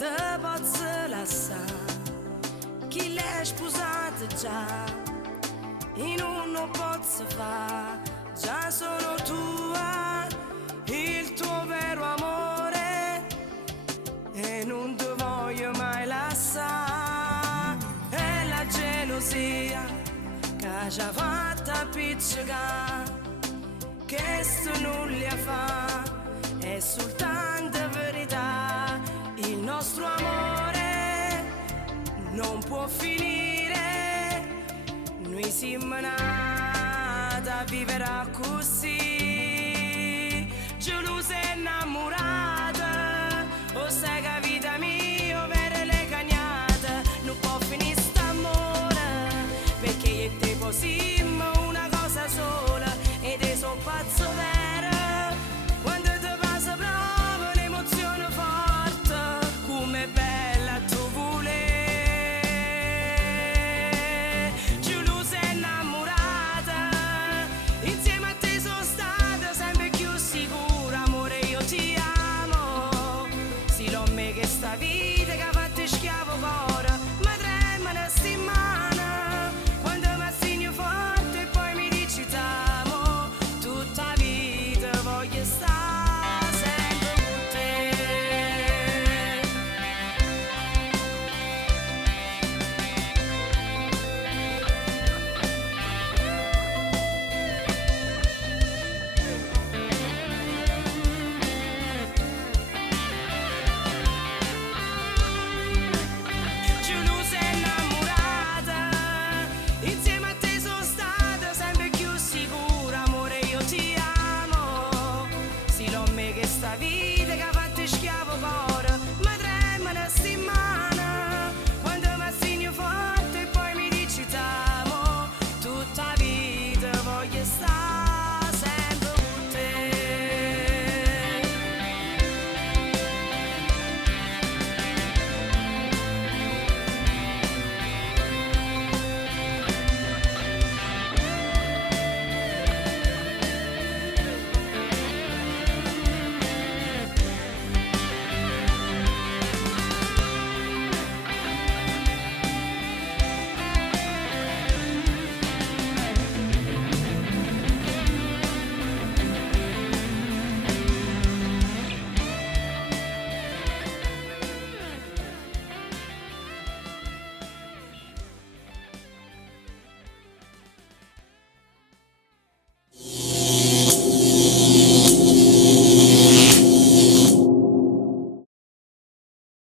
te posso lasciare, chi l'è sposato già, e non lo posso fare, già sono tua, il tuo vero amore, e non ti voglio mai lasciare. È la gelosia che ci ha fatto appiccicare, che sto nulla fa, è soltanto verità. Il nostro amore non può finire, noi siamo nati a vivere così. Gelosa e innamorata, o sai che vita mia per le cagnate non può finire st'amore, perché è te così.